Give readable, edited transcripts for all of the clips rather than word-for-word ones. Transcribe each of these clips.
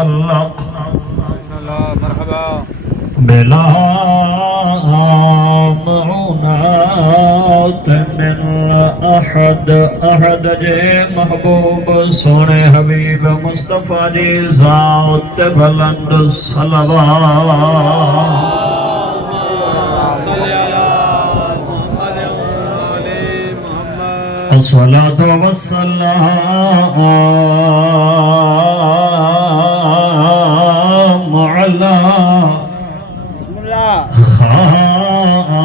تعلق مرحبا بلا معونات من احد احد جے محبوب سونے حبیب مصطفیٰ جی ذات بلند صلوات الصلاة والسلام على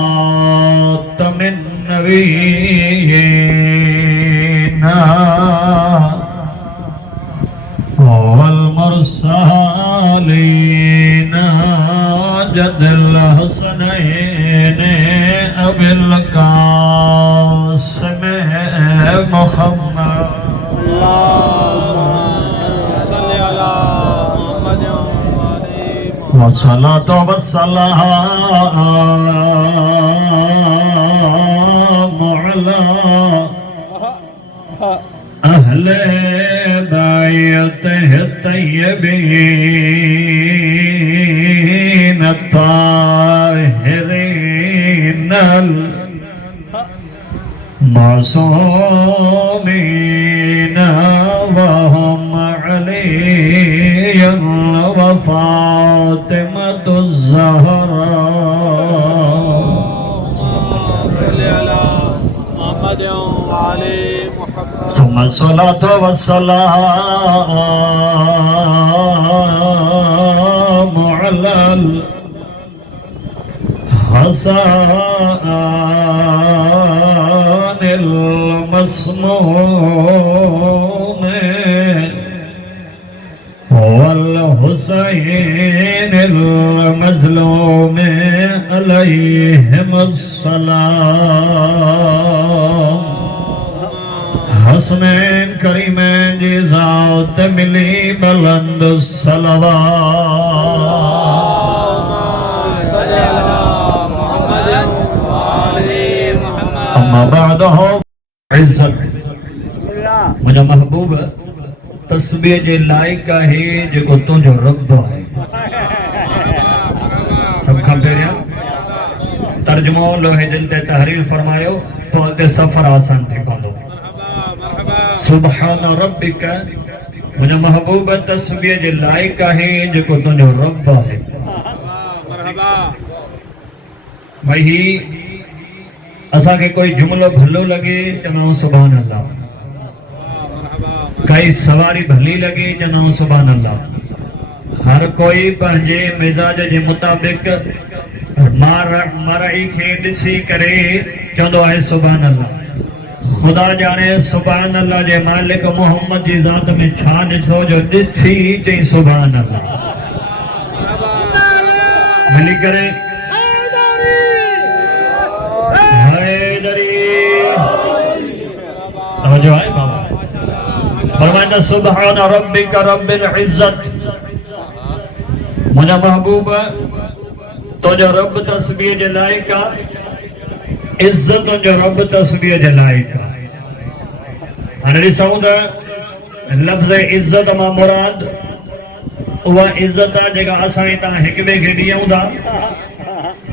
خاتم النبيين والمرسلين جد الحسنين أبي القاسم محمد والصلاة والسلام على أهل بيته الطيبين الطاهرين المعصومين وهم علي وفاطمة الزهراء ثم الصلاة والسلام على الحسن المسموم والحسين المظلوم عليهم السلام حسنین کریمین جی ذات ملی بلند الصلوات اما بعد عزت مجھا محبوب تسبیح جے لائق ہے جے تو جو رب ہے سب کھا پیریا ترجمہ لوہے دل تے تحریر فرمایو تو تے سفر آسان تھی پاندو سبحان ربک مجھا محبوب تسبیح جے لائق ہے جے تو جو رب ہے بھائی اسا کے کوئی جملہ بھلو لگے چناؤ سبحان اللہ کئی سواری بھلی لگے چناؤ سبحان اللہ ہر کوئی پہنجے مزاج جے مطابق مرائی کھے ڈسی کرے چندو ہے سبحان اللہ خدا جانے سبحان اللہ جے مالک محمد جی ذات میں چھا ڈسو جو ڈسی چاہی سبحان اللہ بھلی کرے توجہ آئے بابا فرمائنا سبحان ربک رب العزت مجھا محبوب تو جو رب تسبیح جلائے کا عزت جو رب تسبیح جلائے کا ہنری سعود لفظ عزت ما مراد وہ عزت جگہ آسانی تا حکمے گھڑیاں دا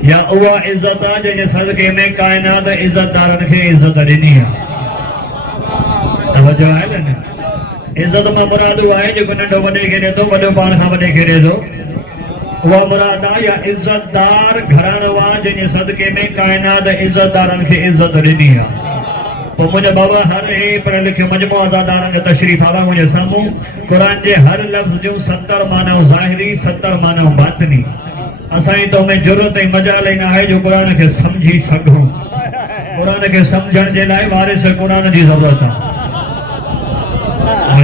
یا وہ عزت جنہیں صدقے میں کائنات عزت دارن کے عزت دینیا توجہ ہے لینا عزت میں مراد ہوا ہے جو کنڈو بڑے گھرے دو بڑے پان خاں بڑے گھرے دو وہ مراد یا عزت دار گھرانوا جنہیں صدقے میں کائنات عزت دارن کے عزت دینیا تو مجھے بابا ہر پر لکھے مجموع آزادارن کے تشریف آبا مجھے سامو قرآن جے ہر لفظ جو 70 معنی ظاہری 70 معنی باطنی اسائیں تو میں جرت مجال نہ ہے جو قرآن کے سمجھی سکوں قرآن کے سمجھن جے لائے وارث قرآن جی ضرورت ہے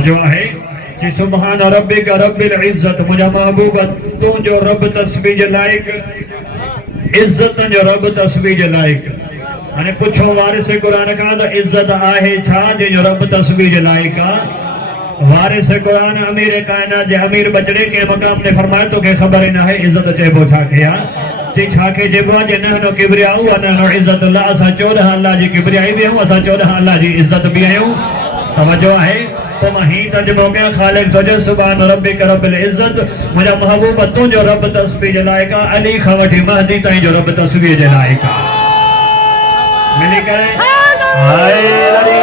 جو ہے چی سبحان ربک رب العزت مجھا محبوب تو جو رب تسبیح جلائک عزت جو رب تسبیح جلائک ہنے پچھو وارث قرآن کا تو عزت آہے چھا جو رب تسبیح جلائک وارث قرآن امیر کائنات جے امیر بچڑے کے مقام نے فرمایا تو کہ خبر نہ ہے عزت چہبو چھا کیا چی چھا کے جبوا جے نحنو کبریاؤ ونحنو عزت اللہ اسا 14 اللہ جی کبریائی بھی ہوں اسا 14 اللہ جی عزت بھی ہوں توجہ ہے تو مہی تجمع کیا خالق تجھے سبحان ربک رب العزت مجھا محبوب تو جو رب تسبیح جلائے گا علی خوٹی مہدی تائیں جو رب تسبیح جلائے گا ملی کریں ہائے علی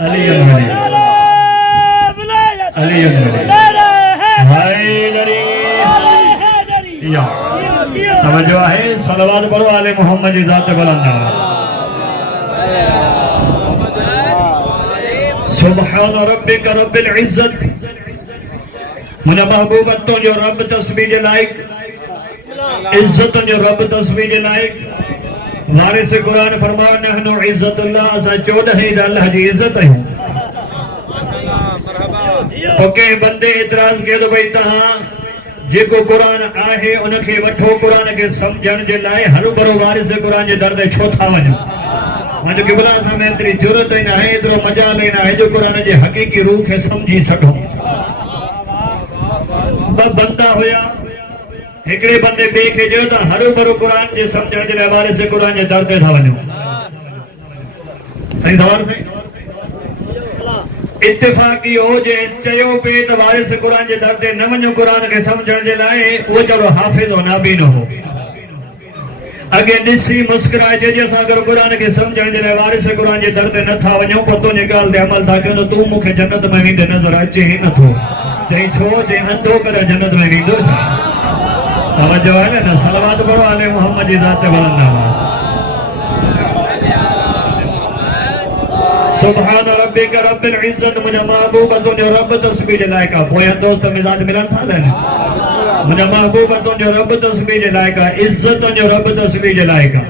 علی الولی علی الولی ہائے علی یا توجہ ہے صلوات پڑھو آل محمد ذات بلندہ سبحان ربک رب العزت مجھا محبوبت تو جو رب تسبیح جلائے عزت جو رب تسبیح جلائے وارث قرآن فرماؤ نحنو عزت اللہ اسا چودہ ہی دا اللہ جی عزت ہے تو کہیں بندے اعتراض کے دو بھئی تہاں جے کو قرآن آہے انکھے وٹھو قرآن کے سمجھن جے لائے ہر برو وارث قرآن جے درد چھو تھا ونجو مجھے قبلہ سمیں اتری جرت ہی نہ ہے اترو مجال ہی نہ ہے جو قرآن جے حقیقی روح کے سمجھی سکھو بندہ ہویا ایکڑے بندے بے کے جو تا ہر برو قرآن جے سمجھن جے وارث قرآن جے درد تھا ونجو صحیح سوال صحیح اتفاقی ہو جے چیو پیت وارث قرآن جے درد نہ ونجو قرآن کے سمجھن جے لائے وہ چلو حافظ و نابین ہو اگے نسی مسکرائے جے جیسا اگر قرآن کے سمجھن جے لائے وارث قرآن جے درد نہ تھا ونجو پتو نکال دے عمل تھا کہ تو مکھے جنت میں ویندے نظر آئے چاہی نہ تھو چاہی چھو چاہی اندھو کرا جنت میں ویندو چھا توجہ ہے نا صلوات پڑھو آل محمد ذات بلندہ سبحان ربک رب العزت مجھا محبوبت جو رب تسبیح جلائے کا پویاں دوست مزاج ملن تھا لینے مجھا محبوبت جو رب تسبیح جلائے کا عزت جو رب تسبیح جلائے کا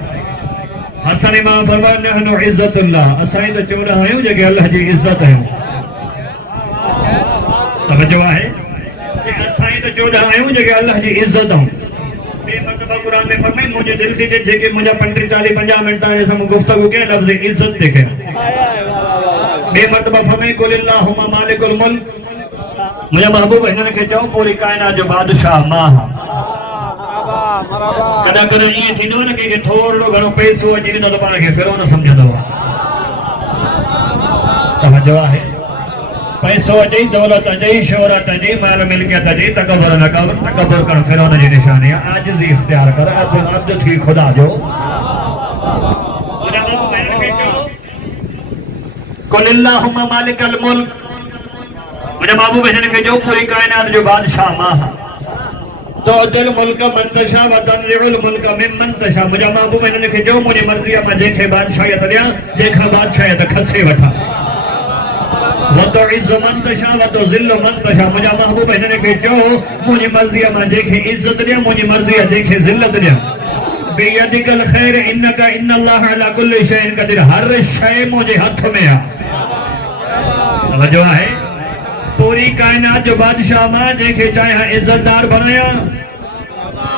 حسن امام فرمان نحنو عزت اللہ اسائیں تو چودہ ہیں جو کہ اللہ جی عزت ہے توجہ ہے اسائیں تو چودہ ہیں جو کہ اللہ جی عزت ہوں بے مرتبہ قرآن میں فرمائیں مجھے دل دیجے جے کہ مجھا 35-40-50 منٹا ایسا گفتگو کے لفظ عزت دیکھے بے مرتبہ فرمائیں قل اللہم مالک الملک مجھے محبوب ہے کہ جاؤں پوری کائنات جو بادشاہ ماں کدا کدا یہ تھی نو کہ تھوڑ لو گھروں پیسو جنہیں نہ دپانا کہ پھر انہوں سمجھا دوا توجہ ہے پیسو جائی دولت جائی شہرت جائی مال ملکیت جائی تکبر نکبر تکبر کر پھر انہوں جی نشانی ہے عاجزی اختیار کر عبد تھی خدا جو مجھے محبوب ہے کہ جاؤ قل اللہم مالک الملک مجھے محبوب ہے کہ جو پوری کائنات جو بادشاہ ماں تو دل ملک منتشا و تنزع الملک من منتشا مجھے محبوب ہے کہ جو مجھے مرضی ہے میں جیکھے بادشاہیت لیا جیکھا بادشاہیت کھسے وٹھا و تو عز منتشا و تو ذل منتشا مجھے محبوب ہے کہ جو مجھے مرضی ہے میں جیکھے عزت لیا مجھے مرضی ہے جیکھے ذلت لیا بیدک الخیر انکا ان اللہ علی کل شئین قدیر ہر شئے مجھے ہاتھ میں ہے توجہ ہے پوری کائنات جو بادشاہ ماں جیکھے چاہے عزت دار بنایا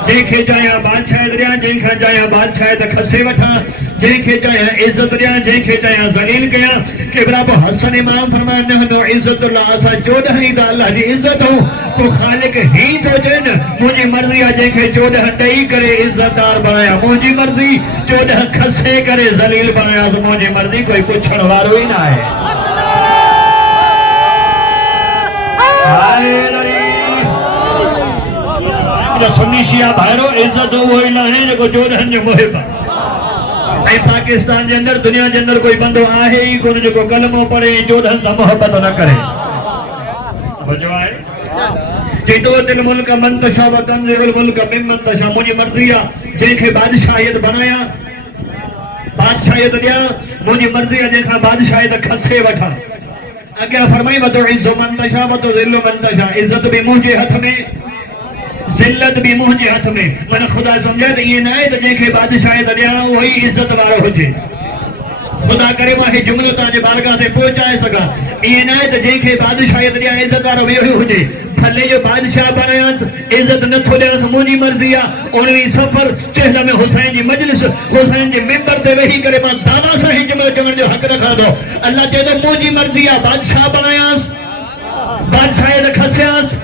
جیکھے چاہے بادشاہ دریا جیکھے چاہے بادشاہ کھسے وٹھا جیکھے چاہے عزت دریا جیکھے چاہے ذلیل کیا کہ برابو حسن امام فرمائے نحنو عزت اللہ اسا چودہ ہی دا اللہ جی عزت ہوں تو خالق ہی تو جن مجھے مرضی ہے جیکھے چودہ ڈئی کرے عزت دار بنایا مجھے مرضی چودہ کھسے کرے ذلیل بنایا مجھے مرضی کوئی پچھن وارو ہی نہ ہے آئے لری جو سنی شیعہ بھائرو عزت وہ اعلان ہے جو چودہن جو محبہ اے پاکستان جندر دنیا جندر کوئی بندو آہے ہی کون جو کلموں پڑے چودہن سا محبت نہ کرے جو آئے جیتو دل ملک منتشا و تنزع الملک من منتشا مجھے مرضیہ جیکھے بادشاہیت بنایا بادشاہیت دیا مجھے مرضیہ جیکھا بادشاہیت کھسے وٹھا اگیا فرمائی و تو عز منتشا و تو ذل منتشا عزت بھی مجھے ہاتھ میں ذلت بھی مجھے ہاتھ میں من خدا سمجھا تو یہ نہ ہے تو جیکھے بادشاہیت دیا وہی عزت وارو ہو جے خدا کرے وہی جملہ تاجے بارگاہ سے پہنچائے سکا یہ نہ ہے تو جیکھے بادشاہیت دیا عزت وارو بھی ہو جے بھلے جو بادشاہ بنایا عزت نہ تھولیا مجھے مرضیہ انوی سفر چہلہ میں حسین جی مجلس حسین جی ممبر دے وہی کرے ماں دعویٰ سا ہی جملہ چمن جو حق رکھا دو اللہ چاہتا مجھے مرضیہ بادشاہ بنایا بادشاہیت کھسیاس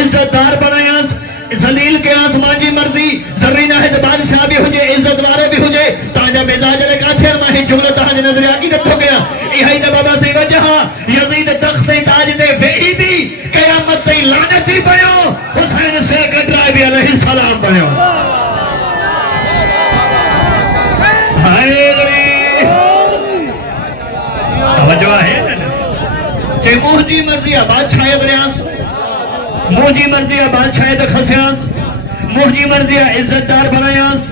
عزت دار بنایاس ذلیل کے آسمان جی مرضی زرینہ ہے بادشاہ بھی ہوجے عزت وارو بھی ہوجے تاجا مزاج لے کاتھر ماہی جملہ تاج نظر عقیدت ہو گیا یہی دا بابا سے وجہ یزید تخت تاج تے وہی بھی قیامت تے لعنتی بنو حسین سے کٹرائے بھی علیہ السلام بنو ہائے دری توجہ ہے کہ مہجی مرضی بادشاہ دریاس مہجی مرضی بادشاہ خسیاس مہجی مرضی عزت دار بنایاس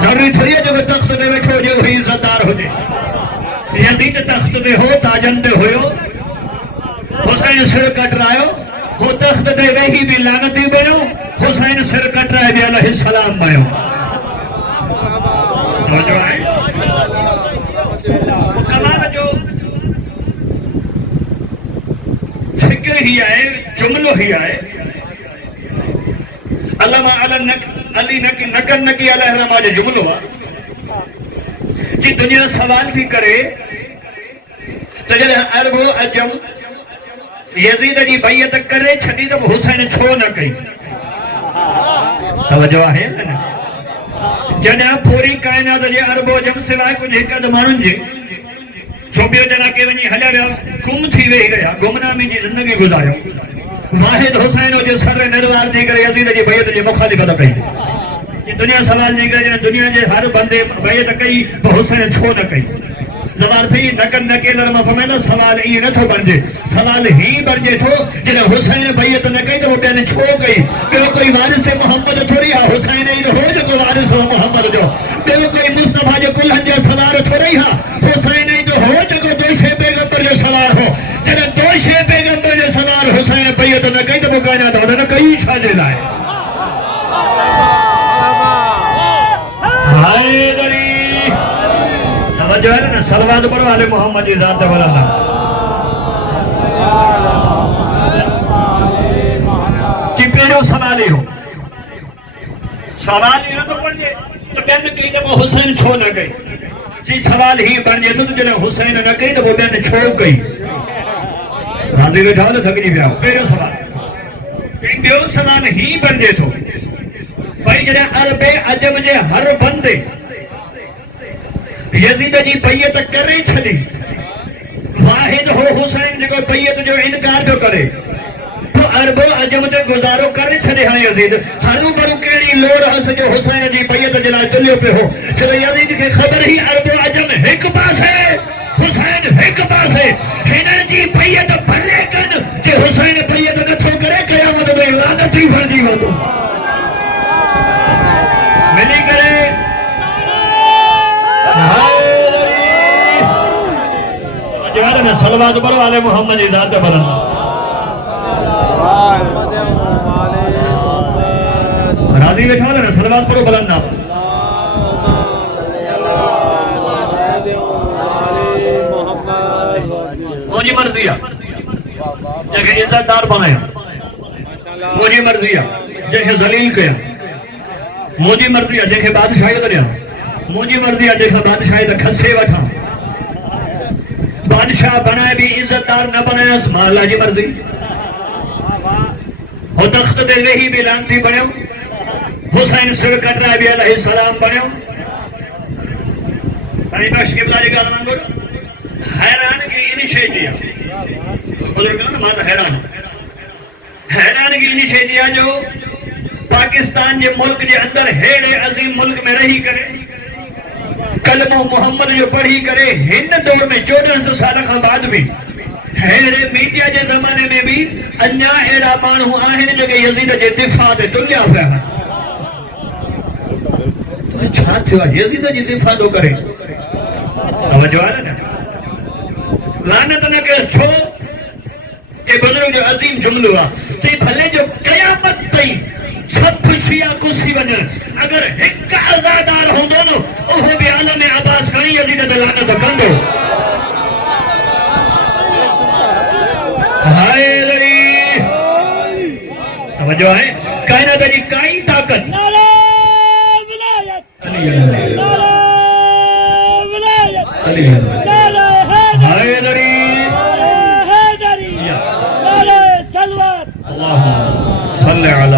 ضروری تھوڑی ہے جو تخت دے بیٹھو جو وہی عزت دار ہو جائے یزید تخت دے ہو تاجن دے ہوئے حسین سر کٹ رہے ہو تخت دے وہی بھی لعنتی بنو حسین سر کٹ رہے بھی علیہ السلام بنو توجہ ہے کمال جو فکر ہی آئے جملو ہی آئے علامہ علی نکن نکی علیہ الرحمہ جو جملو جی دنیا سوال تھی کرے تجھے عرب و عجم یزید جی بیعت کرے چھڑی تو حسین چھو نہ کئی توجہ ہے جنہ پوری کائنات جی عرب و عجم سوائے کچھ حقیقت مانن جی چھوپیو جنا کے ونی ہلیا ویا گم تھی وہی گیا گمنامی جی زندگی گزاریا واحد حسین جو سر نروار تھی کرے یزید جی بیعت جی مخالفت کئی دنیا سوال نہیں کرے دنیا جے ہر بندے بیعت کئی تو حسین چھو نہ کئی زبار سے ہی نکن نکے لرمہ فرمائنا سوال ہی نہ تھو بنجے سوال ہی بنجے تھو جنہیں حسین بیعت نہ کئی تو وہ بیانے چھو گئی کہ وہ کوئی وارث محمد تھوڑی ہاں حسین ہی ہو جو کوئی وارث ہو محمد جو کہ وہ کوئی مصطفیٰ جو کل ہنجا سوار تھوڑی ہاں حسین ہی جو ہو جو کوئی دوشے پیغمبر جو سوار ہو جنہیں دوشے پیغمبر جو سوار حسین بیعت نہ کئی تو وہ کہنا تھا نہ کئی چھاجے لائے ہائے دری جو ہے نا صلوات پڑھو آل محمد جی ذات والا چپیرو سوالی ہو سوالی ہو تو پڑھئے تو بیان کہیں تو وہ حسین چھو نہ گئی جی سوال ہی بن جائے تو جنہیں حسین نہ کہیں تو وہ بیان چھو گئی راضی بیٹھا تو تھکنی بھی آؤ پیرو سوال کہیں بیو سوال ہی بن جائے تو بھائی جنہیں عرب عجم جے ہر بندے یزید جی بیعت کرے چھلی واحد ہو حسین جو بیعت جو انکار جو کرے تو عرب و عجم تے گزارو کرے چھلے ہاں یزید ہرو برو کیڑی لوڑ ہس جو حسین جی بیعت جلائے تلیو پہ ہو چلو یزید کے خبر ہی عرب و عجم ایک پاس ہے حسین ایک پاس ہے ہنر جی بیعت بھلے کن کہ حسین بیعت نتھو کرے قیامت میں لعنت ہی بھر دی تو ملی کرے صلوات پڑھو آل محمد ذات بلند راضی بیٹھا ہو نا صلوات پڑھو بلند آپ مجھے مرضیہ جگہ عزت دار بنایا مجھے مرضیہ جگہ ذلیل کیا مجھے مرضیہ جگہ بادشاہی دنیا مجھے مرضیہ جگہ بادشاہی دا کھسے وٹھا بادشاہ بنائے بھی عزت دار نہ بنائے اسماء اللہ جی مرضی ہو تخت دے وہی بھی لانتی بنیو حسین سر کٹ رہا بھی علیہ السلام بنیو تانی بخش قبلہ جی گالمان گوڑ حیران کی انشے دیا بزرگ نا ماتا حیران کی انشے دیا جو پاکستان جے ملک جے اندر ہیڑے عظیم ملک میں رہی کرے کلمہ محمد جو پڑھی کرے ہند دور میں 1400 سالہ کا بعد بھی ہیرے میڈیا جے زمانے میں بھی انیا ایرا مانہو آہن جو کہ یزید جے دفاع دے دنیا ہویا ہے تو اچھا تھوا یزید جے دفاع دو کرے توجہ آرہا نا لعنت نہ کہ چھو کہ بزرگ جو عظیم جملہ چاہی بھلے جو قیامت تئی سب شیعہ کسی ونر اگر ایک ازادار ہوں دونوں اوہ بھی عالم عباس گھنی یزید دلانت کندو ہائے لری توجہ ہے کائنات جی کائی طاقت نعرہ ولایت نعرہ ولایت نعرہ ہائے لری حیدری نعرہ صلوات اللہم صلی علی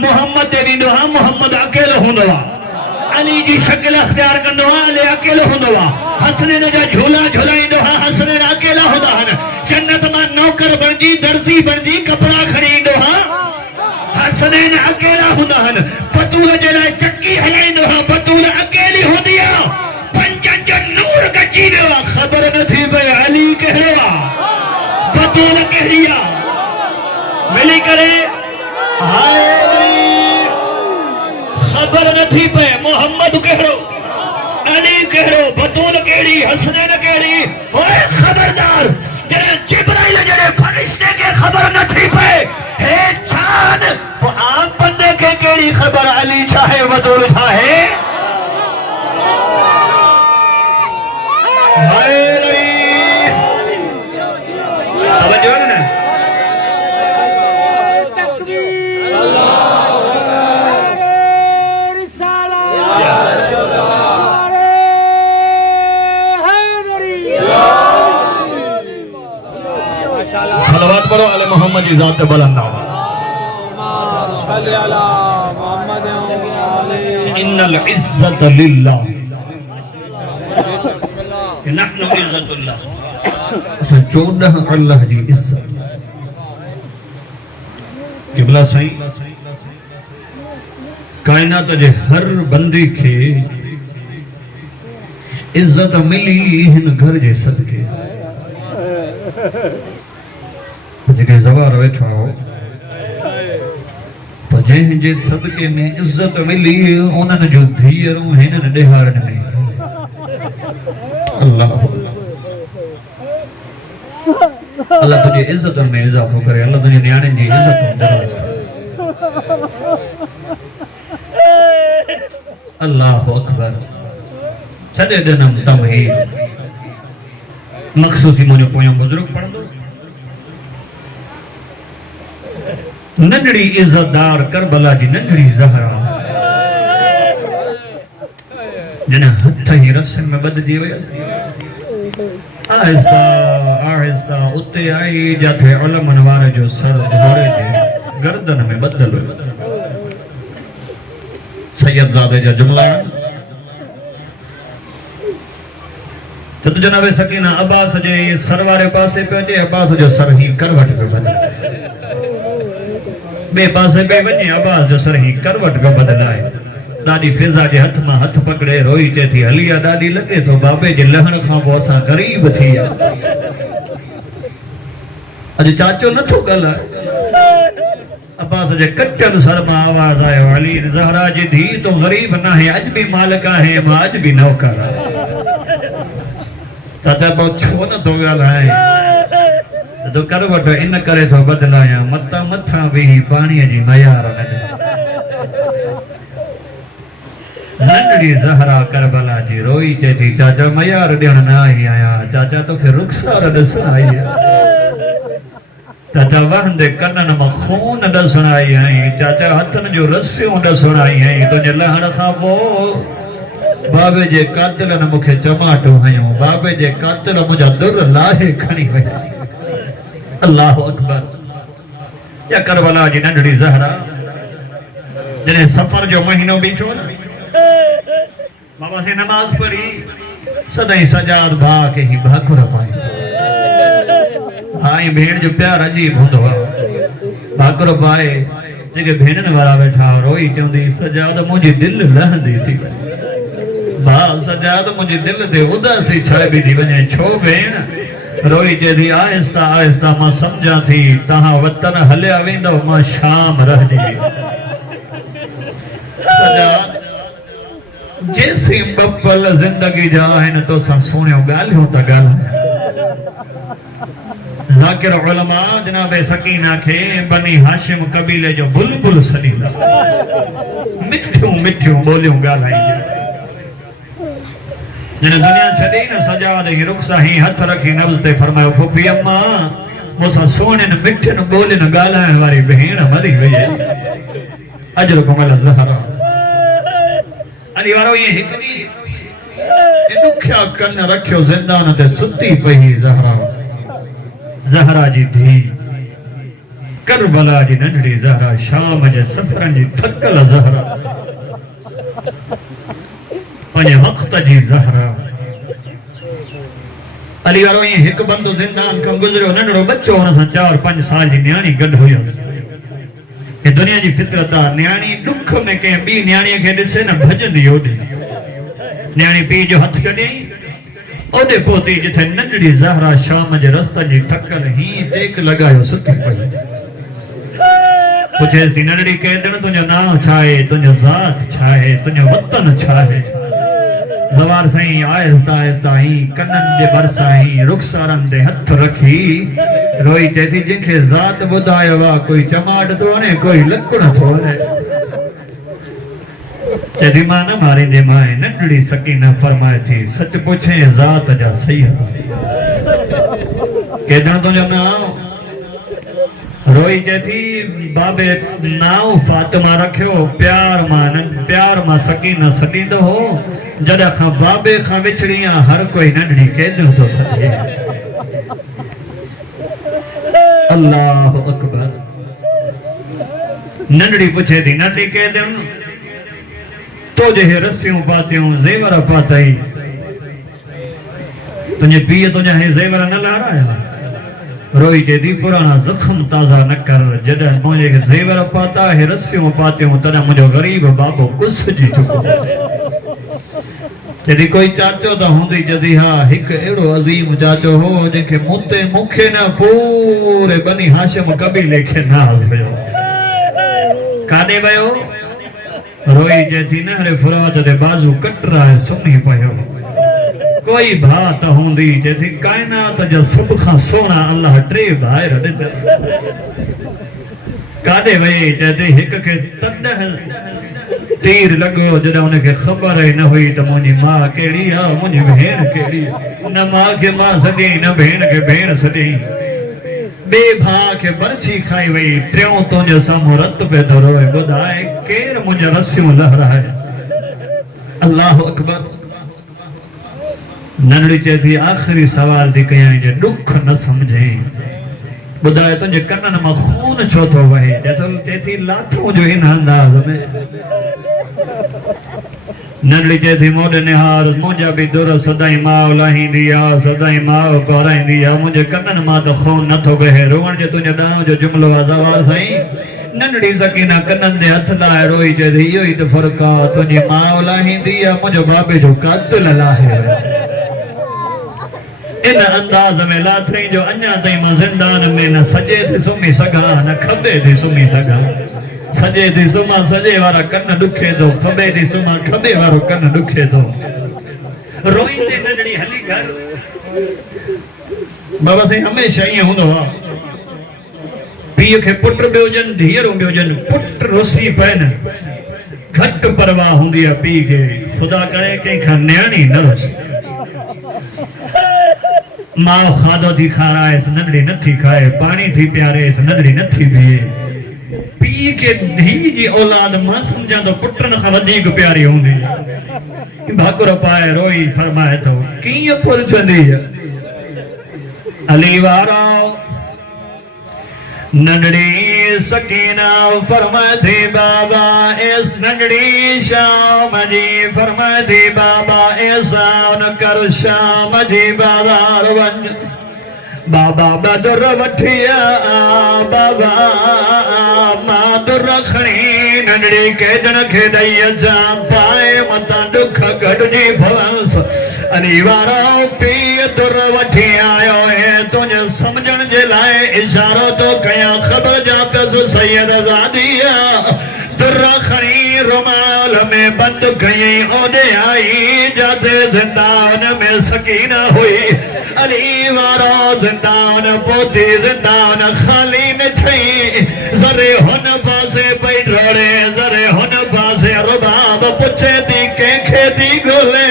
محمد دے ڈیندو ہاں محمد اکیلو ہوندو علی جی شکل اختیار کندو ہاں علی اکیلو ہوندو حسنین جا جھولا جھولائیندو ہاں حسنین اکیلا ہوندا ہن جنت میں نوکر بن جی درزی بن جی کپڑا خریدو ہاں حسنین اکیلا ہوندا ہن بطول جلائے چکی ہلائیندو ہاں بطول اکیلی ہوندیا پنجن جو نور گچی دو خبر نہ تھی بے علی کہروا بطول کہریا ملی کرے ہائے علی خبر نہ تھی پہ محمد کہرو علی کہرو بطول کہری حسنین کہری ہوئے خبردار جنہیں جبرائیل جنہیں فرشتے کے خبر نہ تھی پہ ہے چاند وہ آپ بندے کے کہری خبر علی چاہے بطول چاہے ہائے علی توجہ ہے نا صلوات پڑھو علی محمد جی ذات بلند صلی اللہ محمد ان العزت للہ کہ نحن عزت اللہ چودہ اللہ جی عزت قبلہ سائیں کائنات جے ہر بندی کے عزت ملی ہن گھر جے صدقے جگہ زوار ویٹھا ہو جن جے صدقے میں عزت ملی انہوں جو دھیروں ہنن ڈہارن میں اللہ اللہ تجھے عزت میں اضافہ کرے اللہ تجھے نیانن جی عزت دراز کرے اللہ اکبر چھڑے دنم تمہید مخصوصی مجھے پویاں بزرگ پڑھ دو ننڈڑی عزتدار کربلا جی ننڈڑی زہرا جنہیں ہتھا ہی رسم میں بد دیوئے آہستہ آہستہ اتے آئی جاتے علم انوار جو سر دھورے دے گردن میں بدل ہوئے سید زادے جا جملہ تو جناب سکینہ عباس جے سروارے پاسے پہ جے عباس جو سر ہی کروٹ پہ بدل بے پاسے بے بنی عباس جو سر ہی کروٹ کو بدلائے ڈاڈی فضا جے ہتھ ماں ہتھ پکڑے روئی چے تھی حلیہ ڈاڈی لگے تو بابے جے لہن خان بوسا غریب تھی اج چاچو نہ تھو گل عباس جے کٹن سر میں آواز آئے علی زہرا جی دھی تو غریب نہ ہے اج بھی مالکہ ہے ماں اج بھی نوکر چاچا بہت چھو نہ تو گل ہے تو کروٹ ان کرے تو بدلایا متا متھا بھی پانی جی میار ننڈڑی زہرا کربلا جی روئی چے تھی چاچا میار ڈیڑھ نہ آئی آیا چاچا تو پھر رخسار ڈسن آئی چاچا وہن دے کنن میں خون ڈسن آئی آئی چاچا ہتھن جو رسیوں ڈسن آئی آئی تو جے لہن خوابو بابے جے قاتل نے مکھے چماٹو ہیوں بابے جے قاتل مجھا در لاہے کھنی ہوئی اللہ اکبر یا کربلا جی ننڈڑی زہرا جنہیں سفر جو مہینوں بیچو نا بابا سے نماز پڑھی صدائی سجاد بھا کے ہی بھاکو رفائے بھائی بھیڑ جو پیار عجیب ہوں دوا بھاکو رفائے جگہ بھینن والا بیٹھا روئی چون دی سجاد مجھے دل لہن دی تھی سجاد مجھے دل دے ادا سی چھائے بھی دی بجائے چھو بین روئی جے دی آہستہ آہستہ ماں سمجھا تھی تہاں وطن ہلے آویندہ ماں شام رہ جی سجاد جیسی بپل زندگی جاہن تو سا سونے گال ہوتا گال ذاکر علماء جناب سکینہ کے بنی ہاشم قبیلے جو بلبل سلیدہ مٹھوں مٹھوں بولیوں گال آئی جائے جنہیں دنیا چھڑی نا سجاد ہی رخصہ ہی ہتھ رکھی نبز تے فرمائے پھوپی اممہ موسیٰ سونے نا مٹھے نا بولے نا گالا ہے ہماری بہین مری ہوئی ہے اجرکم اللہ رہا علی وارو یہ حکمی دکھیا کرنے رکھیو زندان تے ستی پہی زہرا زہرا جی دھی کربلا جی ننڈی زہرا شام جے سفرن جی تھکل زہرا پنج وقت جی زہرا علی وارو یہ ایک بندو زندان کم گزرو ننڈڑو بچو ان سا 4-5 سال جی نیانی گڈ ہوئی کہ دنیا جی فطرت دا نیانی دکھ میں کہ بی نیانی کے ڈسے نہ بھجن دی ہوڈی نیانی پی جو ہتھ کڈی اوڈے پوتی جتھے ننڈڑی زہرا شام جے رستہ جی تھکل ہی ٹیک لگایو ستی پئی پوچھے سی ننڈڑی کہہ دن تنجو نام چھائے تنجو ذات چھائے تنجو وطن چھائے زوار سائیں آہستہ آہستہ ہی کنن دے برسا ہی رخسارن دے ہتھ رکھی روئی چیتی جن کے ذات بدھائے وا کوئی چماٹ دوانے کوئی لکڑ تھولے چیتی ماں نہ مارے دے مائیں ننڈڑی سکینہ فرمائے تھی سچ پوچھیں ذات جا سید کہ دن تو جو ناؤ روئی چیتی بابے ناؤ فاطمہ رکھو پیار ماں سکینہ سکیندہ ہو جدہ خاں بابے خاں وچڑیاں ہر کوئی ننڈڑی کے دل تو سکے اللہ اکبر ننڈڑی پوچھے دی ننڈڑی کے دل تو جہے رسیوں پاتیوں زیور پاتائی تنجھے پیئے تنجھے زیور نہ لا رہا ہے روئی جے دی پرانا زخم تازہ نہ کر جدہ مجھے زیور پاتا ہے رسیوں پاتیوں تنہ مجھے غریب بابو کس جی چکو جدی کوئی چاچو دا ہوندی جدی ہاں ایک ایڑو عظیم چاچو ہو جن کے متے مکھے نہ پورے بنی ہاشم کبھی لکھے ناز بیو کانے بیو روئی جیتی نہر فرات دے بازو کٹ رہا ہے سنی پیو کوئی بات ہوندی جیتی کائنات جا سبخہ سونا اللہ ٹرے بائر دیتا کانے بیو جیتی ایک کے تندہ تیر لگو جدہ انہیں کے خبر ہی نہ ہوئی تو مجھے ماں کیڑی ہے مجھے بہن کیڑی نہ ماں کے ماں سدی نہ بہن کے بہن سدی بے بھا کے برچی کھائی وئی تریوں تو جو سامورت پہ دھروئے بدھائے کیر مجھے رسیوں لہ رہا ہے اللہ اکبر ننڈی چیتی آخری سوال دی کہیں جے دکھ نہ سمجھیں بدھائے تنجھے کنن میں خون چھوتو وہی چیتی لاتھوں جو ہی انداز میں ننڈی چیتی موڑ نہار مجھا بھی دور صدائی ماں لاہی دیا صدائی ماں کورائی دیا مجھے کنن ماں تو خون نہ تھو گئے روان جے تنجھے داؤں جو جملو آزوار سائیں ننڈی سکینہ کنن دے ہتھ لائے روئی چیتی یوئی تو فرقا تنجھے ماں لاہی دیا مجھے بابے جو قتل لاہے ان انداز میں لاتھیں جو انیا تائیں ماں زندان میں نہ سجے تھی سمی سگا نہ کھبے تھی سمی سگا سجے تھی سما سجے وارا کن ڈکھے دو کھبے تھی سما کھبے وارو کن ڈکھے دو روئی دے ننڈڑی ہلی گھر بابا سے ہمیشہ یہ ہوں دو پیو کے پٹر بے جن دھیروں بے جن پٹر رسی پہن گھٹ پرواہ ہوں دیا پی کے خدا کرے کہ کھنیانی نہ رسی ماں خادو تھی کھا رہا ہے اس ننڈڑی نہ تھی کھائے پانی تھی پیارے اس ننڈڑی نہ تھی پیئے پی کے دھی جی اولاد ماں سمجھا تو پٹرن خودی کو پیاری ہوں دی بھاکر پائے روئی فرمائے تو کیوں پھل چندی علی واراؤ ننڈڑی سکینہ فرمائے تھی بابا اس ننڈڑی شام جی فرمائے تھی بابا ایسا نکر شام جی بابا روان بابا بدر وٹھیا بابا ماں در کھڑی ننڈڑی کے جن کے دئی جام پائے متا دکھ گھڑ جی بھوانس علی واراؤ پی در وٹھی آئیو ہے تجھے سمجھن جے لائے اشارہ تو کیا خبر جاپس سید ازادیا در کھڑی رومال میں بند کہیں اوڈے آئی جاتے زندان میں سکینہ ہوئی علی واراؤ زندان پوتی زندان خالی میں تھئی ذرے ہن پاسے پیٹ روڑے ذرے ہن پاسے رباب پچھے دی کینکھے دی گولے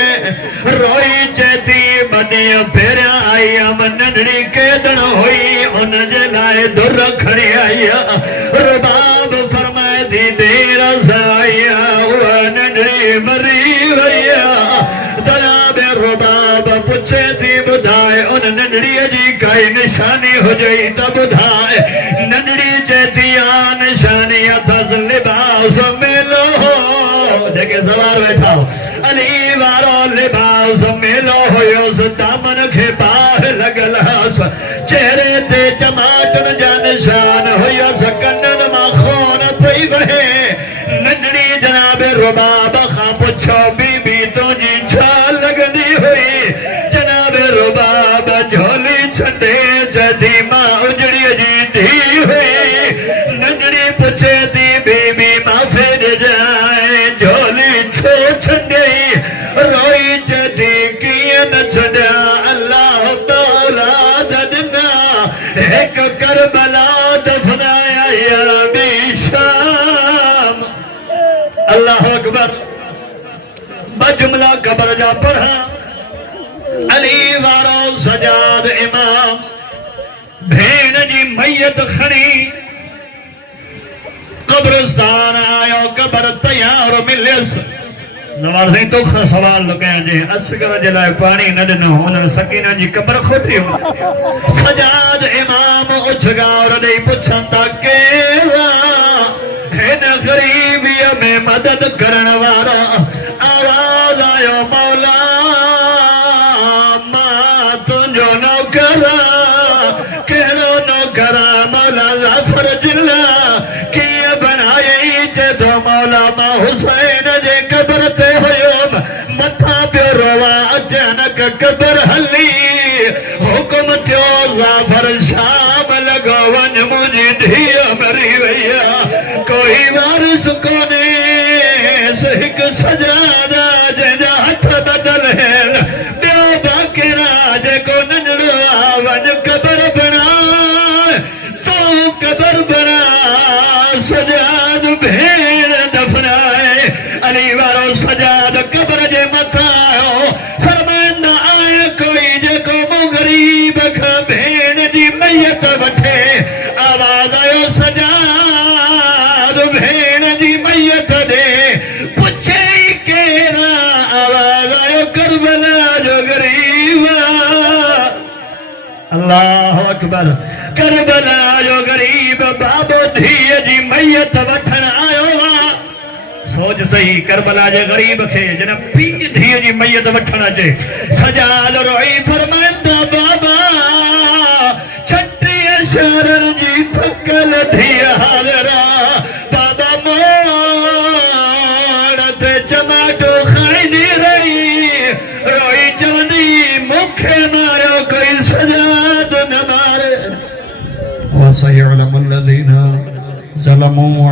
روئی چیتی بنی پھیریا آئی من ننڈڑی کے دن ہوئی ان جلائے در کھڑی آئی رباب فرمائے دی دیر سائی وہ ننڈڑی مری ویا دناب رباب پچھے دی بدھائے ان ننڈڑی جی کئی نشانی ہو جائی تا بدھائے ننڈڑی چیتی ثانیت از لباس ملو جگہ سوار بیٹھا علی وارو لباس ملو یوس دامن کے باہ لگلاس چہرے تے چماٹن جانشان ہویوس کنن مخون پئی بہے ننڑی جناب رباب خاں پچھو بی بی تو جی چھال لگنی ہوئی جناب رباب جھولی چھٹے جدی ماں اجڑی جی دی ہوئی ننڑی پچھے دی بی بی ماں پھر جائے جھولی چھو چھنڈی روئی جدی کیا نہ چھڑا اللہ اولاد دنا ایک کربلا دفنایا یا بی شام اللہ اکبر بجملہ قبر جا پڑھا علی وارو سجاد امام بھین جی میت کھڑی قبرستان آیا قبر تیار ملیس زوار سے دکھ سوال لگیا جی اسگر جلائے پانی نہ دنو انہوں سکینہ جی قبر کھوٹی ہو سجاد امام اچھگا اور نہیں پچھنتا کیرا ہن غریبی میں مدد کرن وارا آواز آیا مولا ماں تنجو نو کرا کہنو نو کرا مولا غفر جلہ کیا بنائی جدو مولا ماں حسین جے قبر تے ہوئیم متھا پہ روا اچانک قبر حلی حکم تیو غفر شام لگو ون مجھے دھیا مری ویا کوئی وارث کونے سہک سجادہ جنجا ہتھ بدل ہے بیو باقی راج کو ننڑو آون قبر بنا تو قبر بنا سجاد بھین دفنائے علی وارو سجاد قبر جے متھاؤ فرمائنہ آئے کوئی جے کو مغریب کھا بھین جی میت وٹھے آواز آئے سجاد بھین جی میت دے پچھے کیرا آواز آئے کربلا جو غریبا اللہ اکبر کربلا جو غریب بابو دھیے جی میت وٹھن آئے سوچ صحیح کربلا جے غریب کھے جنہ پی دھیے جی میت وٹھن آجے سجاد روئی فرمائندہ بابا چھٹی اشارن جی پھکل دھیے حاضرہ بابا موڑت چماٹو خائی دی رہی روئی چوندی مکھے مارو کوئی سجاد نہ مارے وَسَيَعْلَمُ الَّذِينَ ظَلَمُوا